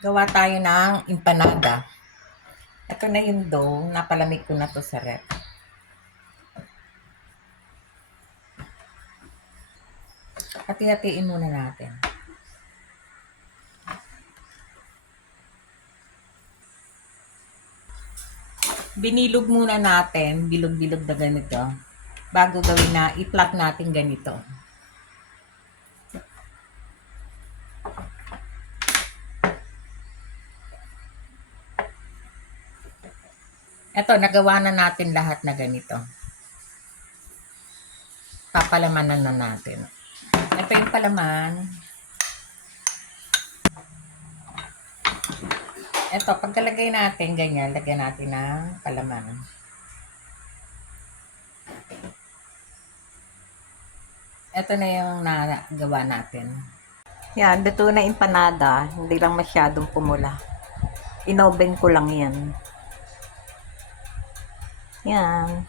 Gawa tayo ng empanada. Ito na yung dough. Napalamig ko na to sa ref. Hati-hatiin muna natin. Binilog muna natin, bilog-bilog na ganito. Bago gawin na, i-plot natin ganito. Ito, nagawa na natin lahat na ganito. Papalamanan na natin. Ito yung palaman. Ito, pagkalagay natin, ganyan, lagyan natin ng palaman. Ito na yung nagawa natin. Yan, dito na empanada. Hindi lang masyadong pumula. Inoven ko lang yan. Yan.